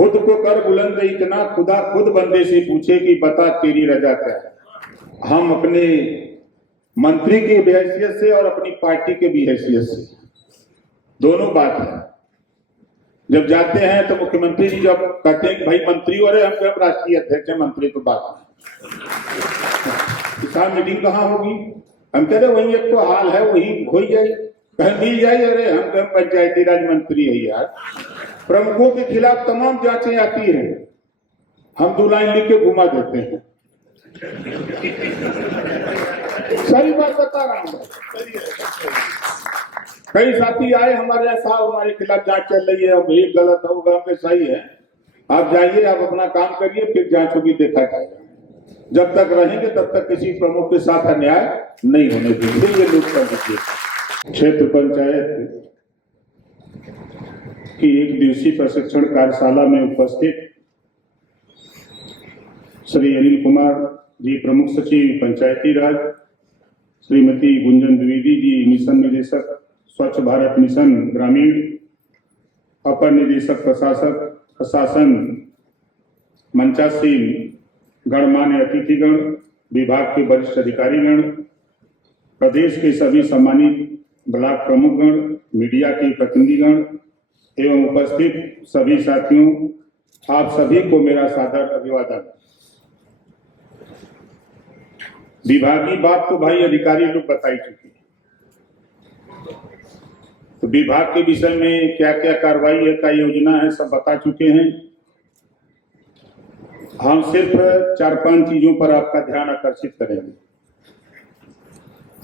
खुद को कर बुलंद इतना, खुदा खुद बंदे से पूछे कि बता तेरी रजा क्या है। हम अपने मंत्री की भी हैसियत से और अपनी पार्टी के भी हैसियत से दोनों बात है। जब जाते हैं तो मुख्यमंत्री जी जब कहते हैं कि भाई मंत्री हो रहे, हम कहें राष्ट्रीय अध्यक्ष हैं, मंत्री तो बात नहीं। किसान मीटिंग कहाँ होगी? हम कह रहे वही एक तो हाल है, वही हो जाए, कहीं मिल जाए। अरे हम कहें पंचायती राज मंत्री है यार। प्रमुखों के खिलाफ तमाम जांचें आती है, हम 2 लाइन लिख के घुमा देते हैं। सही बात बता रहा हूं। कई साथी आए हमारे यहाँ, साहब हमारे खिलाफ जांच चल रही है, अब ये गलत होगा, हम सही है, आप जाइए, आप अपना काम करिए, फिर जांच होगी, देखा जाएगा। जब तक रहेंगे तब तक किसी प्रमुख के साथ अन्याय नहीं होने देंगे। ये लोकतंत्र क्षेत्र पंचायत की 1 दिवसीय प्रशिक्षण कार्यशाला में उपस्थित श्री अनिल कुमार जी, प्रमुख सचिव पंचायती राज, श्रीमती गुंजन द्विवेदी जी, मिशन निदेशक स्वच्छ भारत मिशन ग्रामीण, अपर निदेशक प्रशासन मंचासीन, गणमान्य अतिथिगण, विभाग के वरिष्ठ अधिकारीगण, प्रदेश के सभी सम्मानित ब्लॉक प्रमुखगण, मीडिया के प्रतिनिधिगण एवं उपस्थित सभी साथियों, आप सभी को मेरा सादर अभिवादन। विभागीय बात तो भाई अधिकारी लोग बता ही चुके हैं, तो विभाग के विषय में क्या क्या कार्रवाई है, क्या योजना है, सब बता चुके हैं। हम सिर्फ 4-5 चीजों पर आपका ध्यान आकर्षित करेंगे।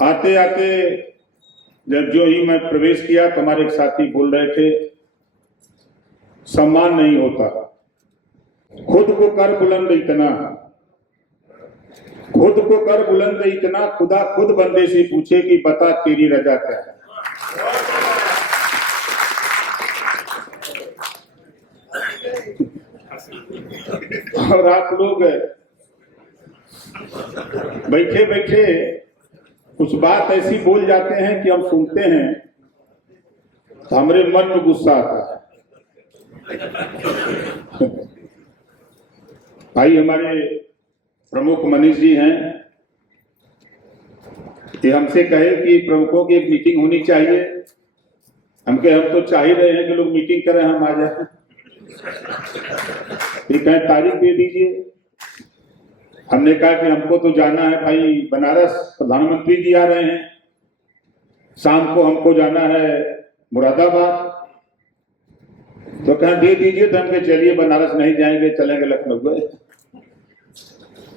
आते आते जब जो ही मैं प्रवेश किया तो हमारे एक साथी बोल रहे थे, सम्मान नहीं होता, खुद को कर बुलंद इतना, खुद को कर बुलंद इतना, खुदा खुद बंदे से पूछे कि बता तेरी रजा क्या है। और आप लोग बैठे बैठे कुछ बात ऐसी बोल जाते हैं कि हम सुनते हैं तो हमारे मन में गुस्सा आता है। भाई हमारे प्रमुख मनीष जी हैं, कि हमसे कहे कि प्रमुखों की एक मीटिंग होनी चाहिए। हम तो चाह ही रहे हैं कि लोग मीटिंग करें, हम आ जाए। ठीक है, तारीख दे दीजिए। हमने कहा कि हमको तो जाना है भाई बनारस, प्रधानमंत्री जी आ रहे हैं, शाम को हमको जाना है मुरादाबाद, तो कहा दे दीजिए। तो हम चलिए बनारस नहीं जाएंगे, चलेंगे लखनऊ।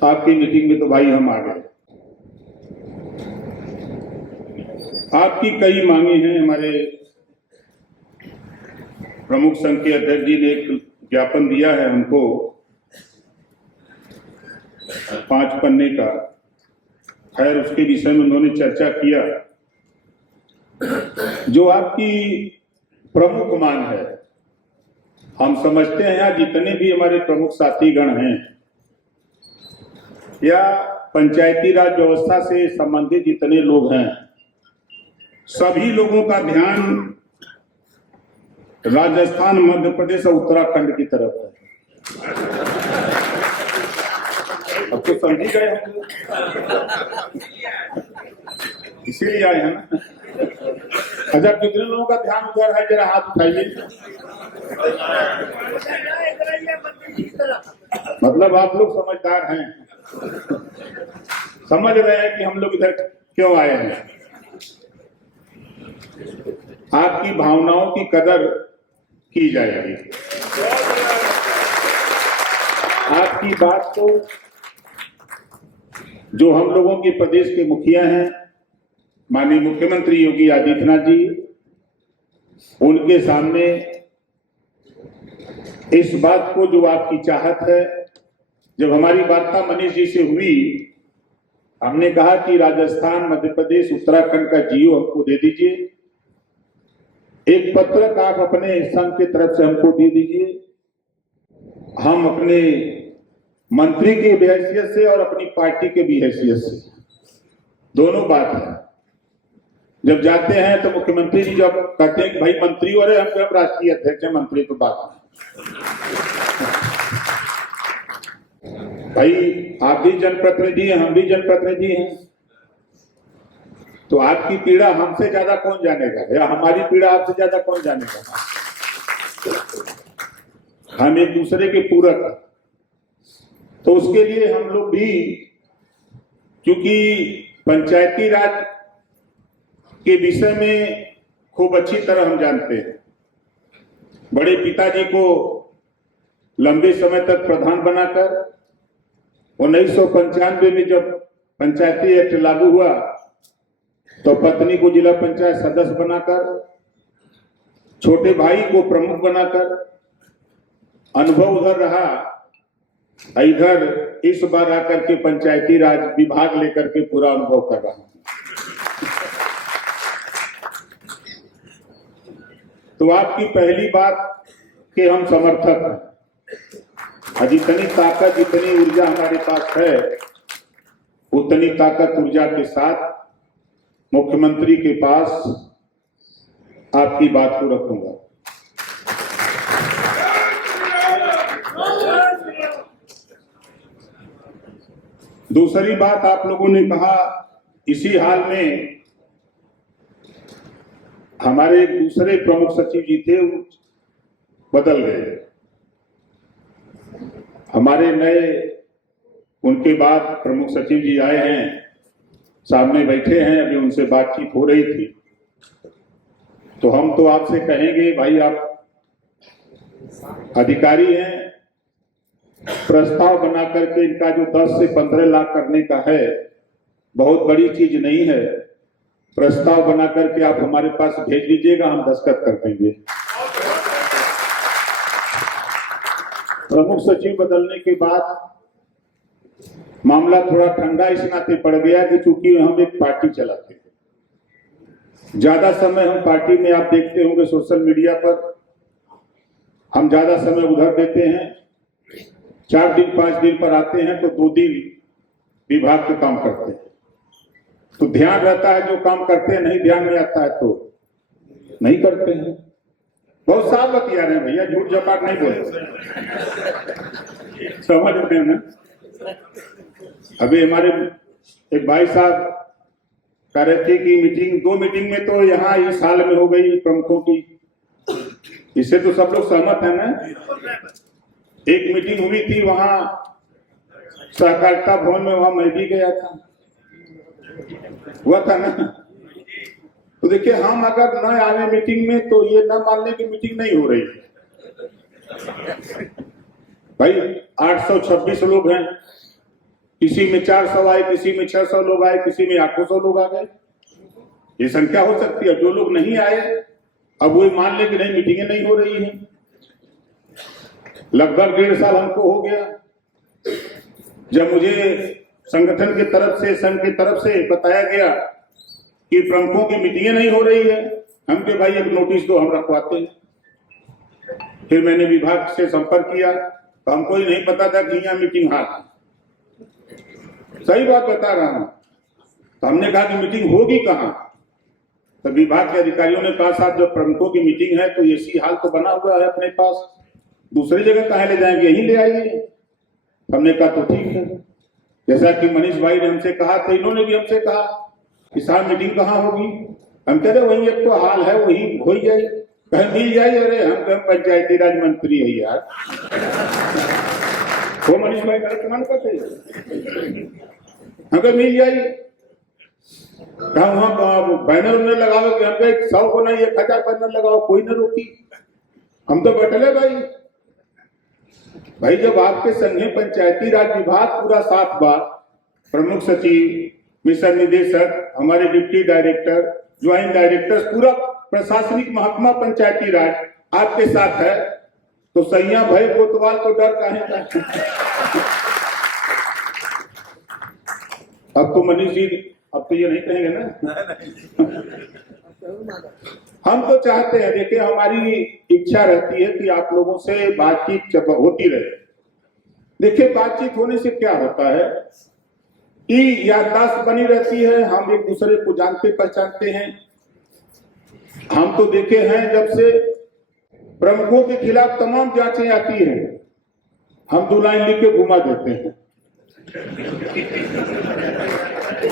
आपकी मीटिंग में तो भाई हम आ गए। आपकी कई मांगे हैं। हमारे प्रमुख संघ के अध्यक्ष जी ने एक ज्ञापन दिया है हमको 5 पन्ने का। खैर उसके विषय में उन्होंने चर्चा किया। जो आपकी प्रमुख मांग है, हम समझते हैं यहाँ जितने भी हमारे प्रमुख साथीगण हैं या पंचायती राज व्यवस्था से संबंधित जितने लोग हैं, सभी लोगों का ध्यान राजस्थान, मध्य प्रदेश और उत्तराखंड की तरफ है। अब तो समझ गए होंगे, इसीलिए आए हैं ना। अच्छा, कितने लोगों का ध्यान उधर है, जरा हाथ उठाइए। मतलब आप लोग समझदार हैं, समझ रहे हैं कि हम लोग इधर क्यों आए हैं। आपकी भावनाओं की कदर की जाएगी। आपकी बात को जो हम लोगों के प्रदेश के मुखिया हैं, माननीय मुख्यमंत्री योगी आदित्यनाथ जी, उनके सामने इस बात को, जो आपकी चाहत है, जब हमारी वार्ता मनीष जी से हुई, हमने कहा कि राजस्थान, मध्य प्रदेश, उत्तराखंड का जियो हमको दे दीजिए। एक पत्रक आप अपने संघ की तरफ से हमको दे दीजिए। हम अपने मंत्री की भी हैसियत से और अपनी पार्टी के भी हैसियत से दोनों बात है। जब जाते हैं तो मुख्यमंत्री जी जब कहते हैं कि भाई मंत्री हो रहे, हम राष्ट्रीय अध्यक्ष हैं, मंत्री तो बात नहीं। भाई आप भी जनप्रतिनिधि हैं, हम भी जनप्रतिनिधि हैं, तो आपकी पीड़ा हमसे ज्यादा कौन जानेगा, या हमारी पीड़ा आपसे ज्यादा कौन जानेगा। हम एक दूसरे के पूरक हैं। तो उसके लिए हम लोग भी, क्योंकि पंचायती राज के विषय में खूब अच्छी तरह हम जानते हैं, बड़े पिताजी को लंबे समय तक प्रधान बनाकर 1995 में जब पंचायती एक्ट लागू हुआ तो पत्नी को जिला पंचायत सदस्य बनाकर, छोटे भाई को प्रमुख बनाकर अनुभव उधर रहा, इधर इस बार आकर के पंचायती राज विभाग लेकर के पूरा अनुभव कर रहा हूं। तो आपकी पहली बात कि हम समर्थक हैं। जितनी ताकत, जितनी ऊर्जा हमारे पास है, उतनी ताकत ऊर्जा के साथ मुख्यमंत्री के पास आपकी बात को रखूंगा। दूसरी बात, आप लोगों ने कहा इसी हाल में हमारे एक दूसरे प्रमुख सचिव जी थे, बदल गए। हमारे नए, उनके बाद प्रमुख सचिव जी आए हैं, सामने बैठे हैं, अभी उनसे बातचीत हो रही थी। तो हम तो आपसे कहेंगे भाई, आप अधिकारी हैं, प्रस्ताव बना करके इनका जो 10 से 15 लाख करने का है, बहुत बड़ी चीज नहीं है। प्रस्ताव बना करके आप हमारे पास भेज दीजिएगा, हम दस्तखत कर देंगे। प्रमुख सचिव बदलने के बाद मामला थोड़ा ठंडा इस नाते पड़ गया कि चूंकि हम एक पार्टी चलाते हैं, ज्यादा समय हम पार्टी में, आप देखते होंगे सोशल मीडिया पर, हम ज्यादा समय उधर देते हैं। 4 दिन 5 दिन पर आते हैं तो 2 दिन विभाग के काम करते हैं। तो ध्यान रहता है जो काम करते हैं, नहीं ध्यान में आता है तो नहीं करते हैं। बहुत साफ बतिया रहे हैं भैया, झूठ झपाट नहीं बोले, समझ रहे हैं ना। अभी हमारे एक भाई साहब कह रहे थे कि मीटिंग, 2 मीटिंग में तो यहाँ इस साल में हो गई प्रमुखों की, इससे तो सब लोग सहमत है ना। एक मीटिंग हुई थी वहां सहकारिता भवन में, वहां मैं भी गया था, हुआ था ना। तो देखिए, हम अगर न आवे मीटिंग में तो ये न मान लें कि मीटिंग नहीं हो रही है। भाई 826 लोग हैं, किसी में 400 आए, किसी में 600 लोग आए, किसी में 800 लोग आ गए, ये संख्या हो सकती है। जो लोग नहीं आए अब वो मान ले कि नहीं, मीटिंगें नहीं हो रही है। लगभग 1.5 साल हमको हो गया जब मुझे संगठन की तरफ से, संघ की तरफ से बताया गया कि प्रमुखों की मीटिंगें नहीं हो रही है। हम के भाई एक नोटिस दो, हम रखवाते हैं। फिर मैंने विभाग से संपर्क किया तो हमको ही नहीं पता था कि यहाँ मीटिंग हाथ, सही बात बता रहा हूं। तो हमने कहा कि मीटिंग होगी कहाँ, तो विभाग के अधिकारियों ने कहा साहब जब प्रमुखों की मीटिंग है तो ऐसी हाल तो बना हुआ है अपने पास, दूसरी जगह कहाँ ले जाएंगे, यहीं ले आइए। हमने कहा तो ठीक है। जैसा कि मनीष भाई ने हमसे कहा तो इन्होंने भी हमसे कहा कि साहब मीटिंग कहाँ होगी। हम कह रहे वही एक तो हाल है, वही हो ही जाए, कहीं मिल जाए। अरे हम कहें पंचायती राज मंत्री है यार, वो मनीष भाई कमान करते हम कहे मिल जाए। कहा वहां बैनर उन्हें लगाओ कि हम 100 को नहीं 1000 बैनर लगाओ, कोई न रोकी। हम तो बैठले भाई जब आपके संघ पंचायती राज विभाग पूरा 7 बार, प्रमुख सचिव, मिशन निदेशक, हमारे डिप्टी डायरेक्टर, ज्वाइंट डायरेक्टर, पूरा प्रशासनिक महकमा पंचायती राज आपके साथ है, तो सैया भाई कोतवाल तो डर काहे का। अब तो मनीष जी अब तो ये नहीं कहेंगे ना। हम तो चाहते हैं, देखिए हमारी इच्छा रहती है कि आप लोगों से बातचीत जब होती रहे। देखिए बातचीत होने से क्या होता है कि याददाश्त बनी रहती है, हम एक दूसरे को जानते पहचानते हैं। हम तो देखे हैं जब से प्रमुखों के खिलाफ तमाम जांचें आती हैं, हम 2 लाइन लिख के घुमा देते हैं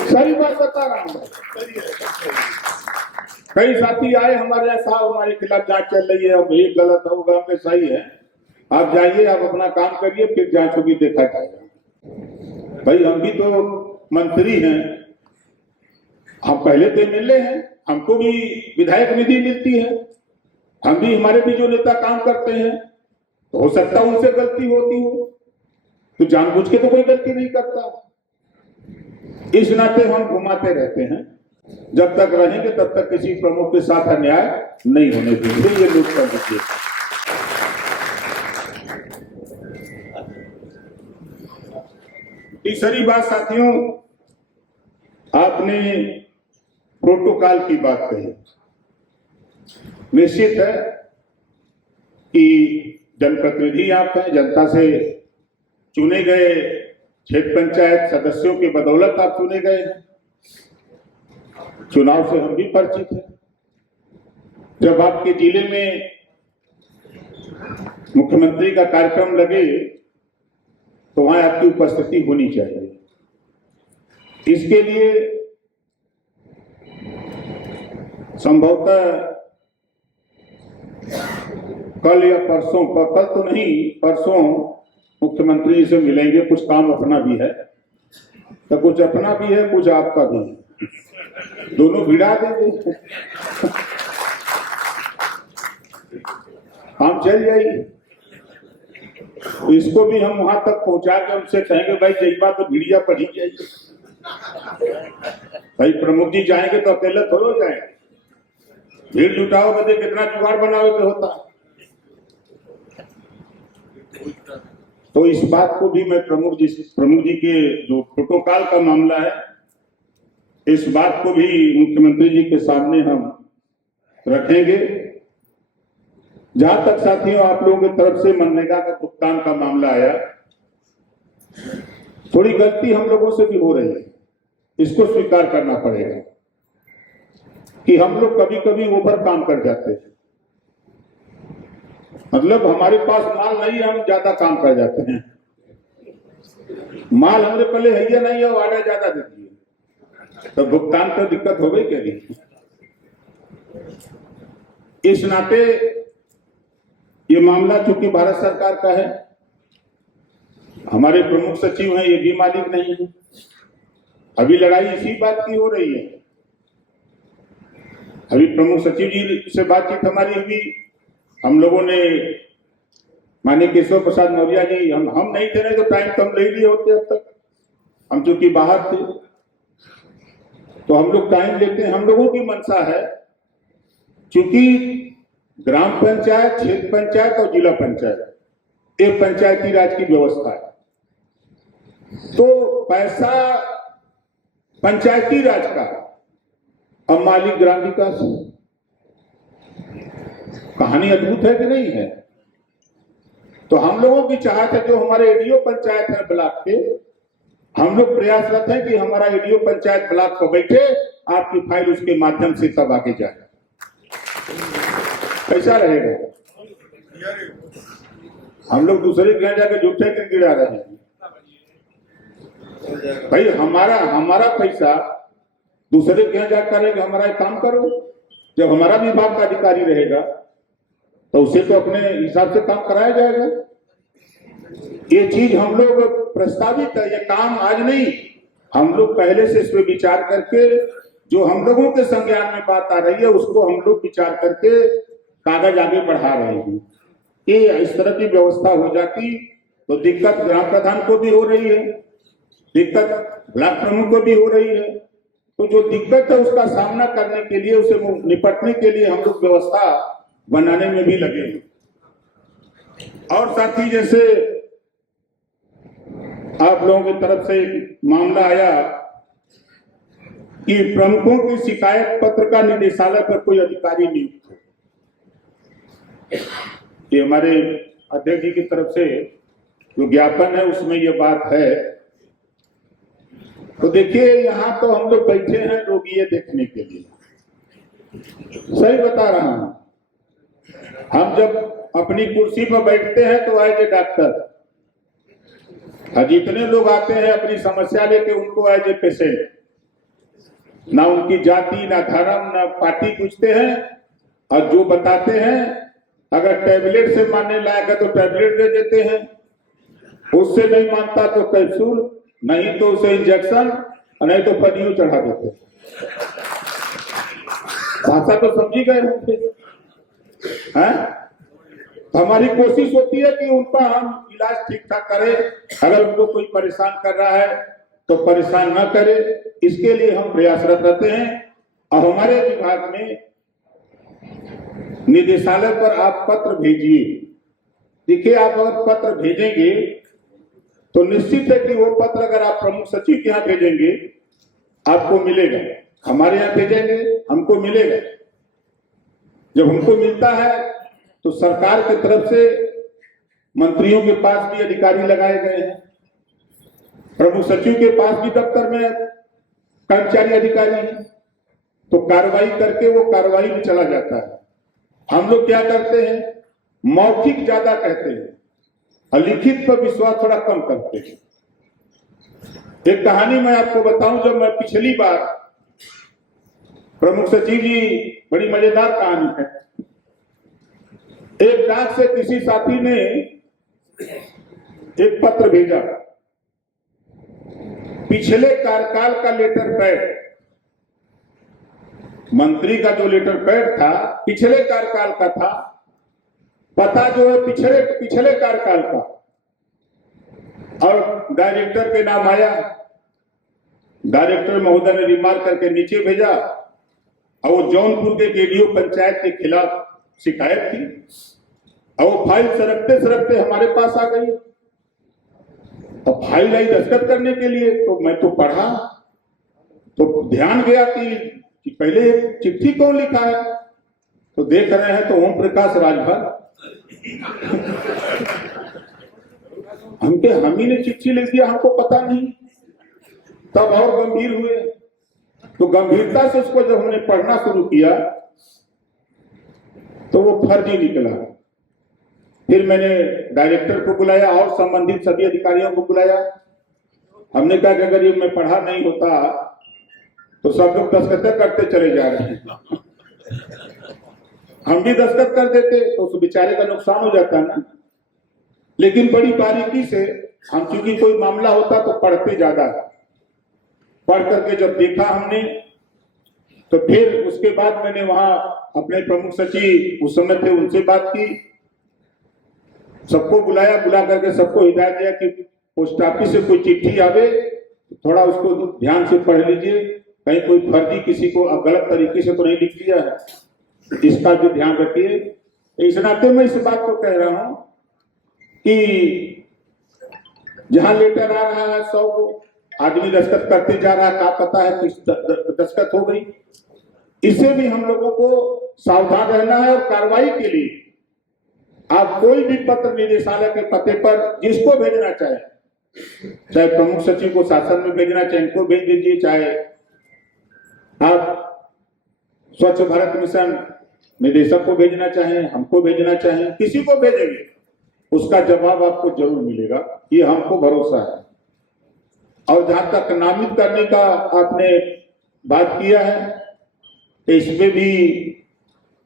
सही बात बता रहा हूँ। कई साथी आए हमारे यहाँ, साहब हमारे खिलाफ जांच चल रही है, अब ये गलत होगा, में सही है, आप जाइए, आप अपना काम करिए, फिर जांच होगी, देखा जाएगा। भाई हम भी तो मंत्री हैं, हम पहले तो एमएलए हैं, हमको भी विधायक निधि मिलती है, हम भी, हमारे भी जो नेता काम करते हैं, तो हो सकता है उनसे गलती होती हो, तो जानबूझ के तो कोई गलती नहीं करता। इस नाते हम घुमाते रहते हैं, जब तक रहेंगे तब तक किसी प्रमुख के साथ अन्याय नहीं होने देंगे, ये लोग कर दीजिए। तीसरी बात साथियों, आपने प्रोटोकॉल की बात कही। निश्चित है कि जनप्रतिनिधि आप हैं, जनता से चुने गए क्षेत्र पंचायत सदस्यों की बदौलत आप चुने गए हैं, चुनाव से हम भी परिचित हैं। जब आपके जिले में मुख्यमंत्री का कार्यक्रम लगे तो वहां आपकी उपस्थिति होनी चाहिए। इसके लिए संभवतः कल या परसों, कल तो नहीं, परसों मुख्यमंत्री जी से मिलेंगे। कुछ काम अपना भी है, तो कुछ अपना भी है, कुछ आपका भी है, दोनों भिड़ा देंगे, हम चल जाइए। इसको भी हम वहां तक पहुंचा के उनसे कहेंगे, भाई जई बात तो भिड़िया पड़ी जाइए। भाई प्रमुख जी जाएंगे तो अकेले थोड़ो जाएंगे, भीड़ जुटाओ, बदे कितना जुगाड़ बनाओगे होता। तो इस बात को भी मैं प्रमुख जी के जो प्रोटोकॉल का मामला है, इस बात को भी मुख्यमंत्री जी के सामने हम रखेंगे। जहां तक साथियों आप लोगों की तरफ से मनरेगा का भुगतान का मामला आया, थोड़ी गलती हम लोगों से भी हो रही है, इसको स्वीकार करना पड़ेगा कि हम लोग कभी कभी ओवर काम कर जाते हैं। मतलब हमारे पास माल नहीं है, हम ज्यादा काम कर जाते हैं। माल हमारे पहले है या नहीं है, ऑर्डर ज्यादा देती है, तो भुगतान तो दिक्कत हो गई क्या नहीं। इस नाते ये मामला चूंकि भारत सरकार का है, हमारे प्रमुख सचिव हैं, ये भी मालिक नहीं है। अभी लड़ाई इसी बात की हो रही है। अभी प्रमुख सचिव जी से बातचीत हमारी हुई, हम लोगों ने माननीय केशव प्रसाद मौर्य जी, हम नहीं थे, नहीं तो टाइम तो हम ले लिए होते। अब तक हम चूंकि बाहर थे तो हम लोग टाइम लेते हैं। हम लोगों की मंशा है, चूंकि ग्राम पंचायत, क्षेत्र पंचायत और जिला पंचायत एक पंचायती राज की व्यवस्था है, तो पैसा पंचायती राज का, अब मालिक ग्राम विकास। कहानी अद्भुत है कि नहीं है। तो हम लोगों की चाहत है, जो हमारे एडीओ पंचायत है ब्लॉक के, हम लोग प्रयासरत हैं कि हमारा एडीओ पंचायत ब्लॉक पर बैठे, आपकी फाइल उसके माध्यम से तब आगे जाए। कैसा रहेगा? हम लोग दूसरे के यहाँ जाकर झूठे के गिरा रहे हैं। भाई हमारा पैसा दूसरे के यहाँ जाकर रहेगा, हमारा काम करो। जब हमारा विभाग का अधिकारी रहेगा तो उसे तो अपने हिसाब से काम कराया जाएगा। ये चीज हम लोग प्रस्तावित है, ये काम आज नहीं, हम लोग पहले से इस पर विचार करके, जो हम लोगों के संज्ञान में बात आ रही है उसको हम लोग विचार करके कागज आगे बढ़ा रहे हैं कि इस तरह की व्यवस्था हो जाती तो दिक्कत ग्राम प्रधान को भी हो रही है, दिक्कत ब्लॉक प्रमुख को भी हो रही है। तो जो दिक्कत है उसका सामना करने के लिए, उसे निपटने के लिए हम लोग व्यवस्था बनाने में भी लगे। और साथ ही जैसे आप लोगों की तरफ से मामला आया कि प्रमुखों की शिकायत पत्र का निदेशालय पर कोई अधिकारी नियुक्त हो, ये हमारे अध्यक्ष जी की तरफ से जो ज्ञापन है उसमें ये बात है। तो देखिए, यहां तो हम लोग बैठे हैं रोगी देखने के लिए, सही बता रहा हूं। हम जब अपनी कुर्सी पर बैठते हैं तो आए डॉक्टर, जितने लोग आते हैं अपनी समस्या लेके, उनको एज ए पेशेंट, ना उनकी जाति, ना धर्म, ना पार्टी पूछते हैं, और जो बताते हैं अगर टैबलेट से मानने लायक है तो टैबलेट दे देते हैं, उससे नहीं मानता तो कैप्सूल, नहीं तो उसे इंजेक्शन, नहीं तो पनियो चढ़ा देते हैं। भाषा तो समझी गए होंगे हैं? हमारी कोशिश होती है कि उनका हम इलाज ठीक ठाक करें, अगर उनको कोई परेशान कर रहा है तो परेशान न करे, इसके लिए हम प्रयासरत रहते हैं। और हमारे विभाग में निदेशालय पर आप पत्र भेजिए। देखिए, आप अगर पत्र भेजेंगे तो निश्चित है कि वो पत्र अगर आप प्रमुख सचिव के यहाँ भेजेंगे आपको मिलेगा, हमारे यहाँ भेजेंगे हमको मिलेगा। जब हमको मिलता है तो सरकार की तरफ से मंत्रियों के पास भी अधिकारी लगाए गए हैं, प्रमुख सचिव के पास भी दफ्तर में कर्मचारी अधिकारी हैं, तो कार्रवाई करके वो कार्रवाई में चला जाता है। हम लोग क्या करते हैं, मौखिक ज्यादा कहते हैं और लिखित पर विश्वास थोड़ा कम करते हैं। एक कहानी मैं आपको बताऊं, जब मैं पिछली बार प्रमुख सचिव जी, बड़ी मजेदार कहानी है। एक डाक से किसी साथी ने एक पत्र भेजा, पिछले कार्यकाल का लेटर पैड, मंत्री का जो लेटर पैड था पिछले कार्यकाल का था, पता जो है पिछले कार्यकाल का, और डायरेक्टर के नाम आया। डायरेक्टर महोदय ने रिमार्क करके नीचे भेजा, और वो जौनपुर के केडीओ पंचायत के खिलाफ शिकायत थी, और वो फाइल सरकते सरकते हमारे पास आ गई। और फाइल आई दस्तखत करने के लिए, तो मैं तो पढ़ा तो ध्यान गया कि पहले चिट्ठी कौन लिखा है, तो देख रहे हैं तो ओम प्रकाश राजभर। हम ही ने चिट्ठी लिख दिया, हमको पता नहीं। तब और गंभीर हुए, तो गंभीरता से उसको जब हमने पढ़ना शुरू किया तो वो फर्जी निकला। फिर मैंने डायरेक्टर को बुलाया और संबंधित सभी अधिकारियों को बुलाया। हमने कहा कि अगर ये मैं पढ़ा नहीं होता तो सब लोग दस्तखत करते चले जा रहे हैं, हम भी दस्तखत कर देते तो उस बेचारे का नुकसान हो जाता ना। लेकिन बड़ी बारीकी से हम, चूंकि कोई मामला होता तो पढ़ते ज्यादा, पढ़ करके जब देखा हमने, तो फिर उसके बाद मैंने वहां अपने प्रमुख सचिव उस समय थे, उनसे बात की, सबको बुलाया, बुला करके सबको हिदायत दिया कि पोस्ट ऑफिस से कोई चिट्ठी आवे थोड़ा उसको ध्यान से पढ़ लीजिए, कहीं कोई फर्जी किसी को गलत तरीके से तो नहीं लिख दिया है, इसका भी ध्यान रखिए। इस नाते मैं इस बात को कह रहा हूं कि जहां लेटर आ रहा है 100 आदमी दस्तखत करते जा रहा है, क्या पता है किस दस्तखत हो गई। इससे भी हम लोगों को सावधान रहना है। और कार्रवाई के लिए आप कोई भी पत्र निदेशालय के पते पर जिसको भेजना चाहे, चाहे प्रमुख सचिव को शासन में भेजना चाहे इनको भेज दीजिए, चाहे आप स्वच्छ भारत मिशन निदेशक को भेजना चाहें, हमको भेजना चाहें, किसी को भेजेंगे उसका जवाब आपको जरूर मिलेगा, ये हमको भरोसा है। और जहां तक नामित करने का आपने बात किया है, इसमें भी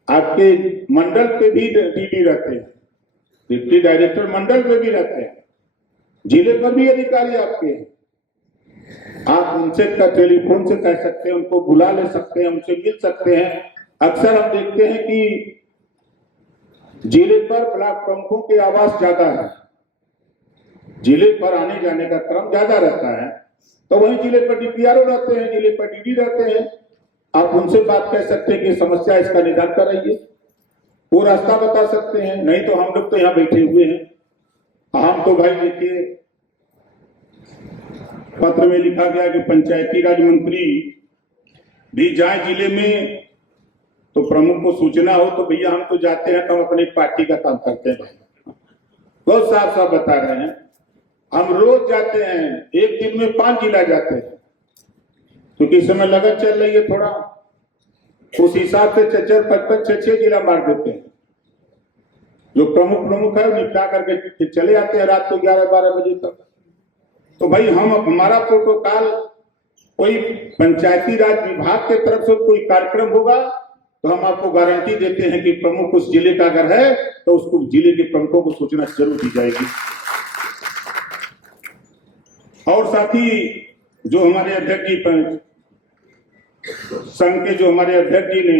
आपके मंडल पे भी डीडी रहते हैं, डिप्टी डायरेक्टर मंडल पे भी रहते हैं, जिले पर भी अधिकारी आपके हैं। आप उनसे टेलीफोन से कह सकते हैं, उनको बुला ले सकते हैं, उनसे मिल सकते हैं। अक्सर हम देखते हैं कि जिले पर ब्लॉक प्रमुखों के आवास ज्यादा है, जिले पर आने जाने का क्रम ज्यादा रहता है, तो वहीं जिले पर डीपीआरओ रहते हैं, जिले पर डीडी रहते हैं। आप उनसे बात कह सकते हैं कि समस्या इसका निदान कराइए, वो रास्ता बता सकते हैं। नहीं तो हम लोग तो यहाँ बैठे हुए हैं, हम तो भाई देखिए पत्र में लिखा गया कि पंचायती राज मंत्री भी जाए जिले में तो प्रमुख को सूचना हो, तो भैया हम तो जाते हैं तो हम अपनी पार्टी का काम करते हैं। भाई बहुत साफ साफ बता रहे हैं, हम रोज जाते हैं, एक दिन में 5 जिला जाते हैं, क्योंकि इस समय लगन चल रही है थोड़ा, उस हिसाब से 4-5-6 जिला मार देते हैं। जो प्रमुख है निपटा करके चले आते हैं रात को 11-12 बजे तक। तो भाई हमारा प्रोटोकॉल कोई पंचायती राज विभाग के तरफ से कोई कार्यक्रम होगा तो हम आपको गारंटी देते हैं कि प्रमुख उस जिले का अगर है तो उसको जिले के प्रमुखों को सूचना जरूर दी जाएगी। और साथ ही जो हमारे अध्यक्ष जी संघ के जो हमारे अध्यक्ष जी ने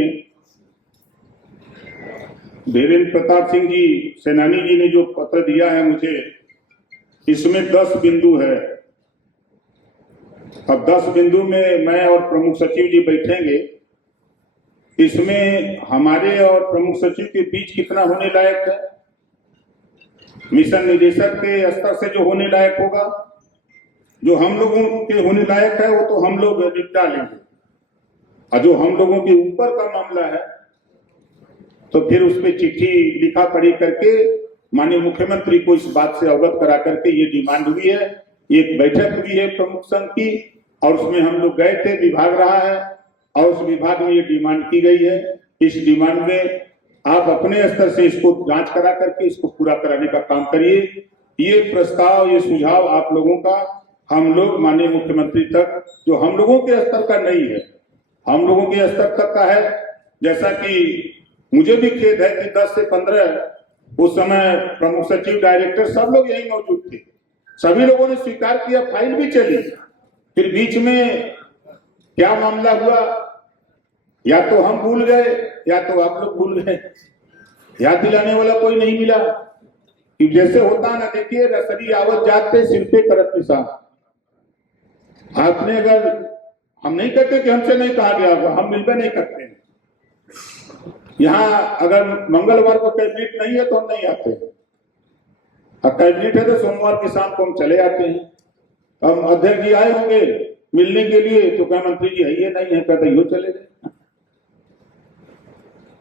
धीरेन्द्र प्रताप सिंह जी सेनानी जी ने जो पत्र दिया है मुझे, इसमें 10 बिंदु है। अब 10 बिंदु में मैं और प्रमुख सचिव जी बैठेंगे, इसमें हमारे और प्रमुख सचिव के बीच कितना होने लायक है, मिशन निदेशक के स्तर से जो होने लायक होगा, जो हम लोगों के होने लायक है वो तो हम लोग निपटा लेंगे, और जो हम लोगों के ऊपर का मामला है तो फिर उस पर चिट्ठी लिखा पढ़ी करके माननीय मुख्यमंत्री को इस बात से अवगत करा करके ये डिमांड हुई है। एक बैठक हुई है प्रमुख संघ की और उसमें हम लोग गए थे, विभाग रहा है और उस विभाग में ये डिमांड की गई है। इस डिमांड में आप अपने स्तर से इसको जांच करा करके इसको पूरा कराने का काम करिए। ये प्रस्ताव, ये सुझाव आप लोगों का हम लोग माननीय मुख्यमंत्री तक, जो हम लोगों के स्तर का नहीं है, हम लोगों के स्तर तक का है। जैसा कि मुझे भी खेद है कि 10 से 15 उस समय प्रमुख सचिव, डायरेक्टर सब लोग यही मौजूद थे, सभी लोगों ने स्वीकार किया, फाइल भी चली। फिर बीच में क्या मामला हुआ, या तो हम भूल गए या तो आप लोग भूल गए, याद दिलाने वाला कोई नहीं मिला। कि जैसे होता ना, देखिए रसरी आवत जाते सिर पे करत निशान। आपने अगर, हम नहीं कहते कि हमसे नहीं कहा गया होगा, हम मिलकर नहीं करते हैं। यहाँ अगर मंगलवार को कैबिनेट नहीं है तो हम नहीं आते हैं, और कैबिनेट है तो सोमवार की शाम को हम चले आते हैं। हम अध्यक्ष जी आए होंगे मिलने के लिए तो क्या मंत्री जी है, ये नहीं है, कहते यो चले गए।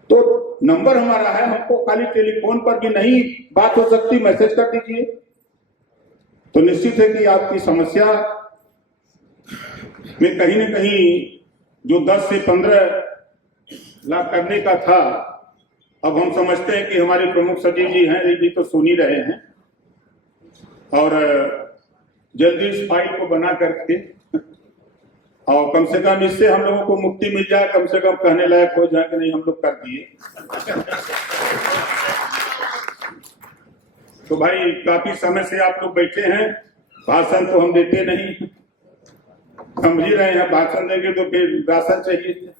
तो नंबर हमारा है, हमको खाली टेलीफोन पर भी नहीं बात हो सकती, मैसेज कर दीजिए। तो निश्चित है कि आपकी समस्या में कहीं न कहीं जो 10 से 15 लाख करने का था, अब हम समझते हैं कि हमारे प्रमुख सचिव जी हैं, ये भी तो सुन ही रहे हैं, और जल्दी इस फाइल को बना करके और कम से कम इससे हम लोगों को मुक्ति मिल जाए, कम से कम कहने लायक हो जाए कि नहीं हम लोग कर दिए। तो भाई काफी समय से आप लोग बैठे हैं, भाषण तो हम देते नहीं, समझ ही रहे हैं, भाषण देंगे तो फिर राशन चाहिए।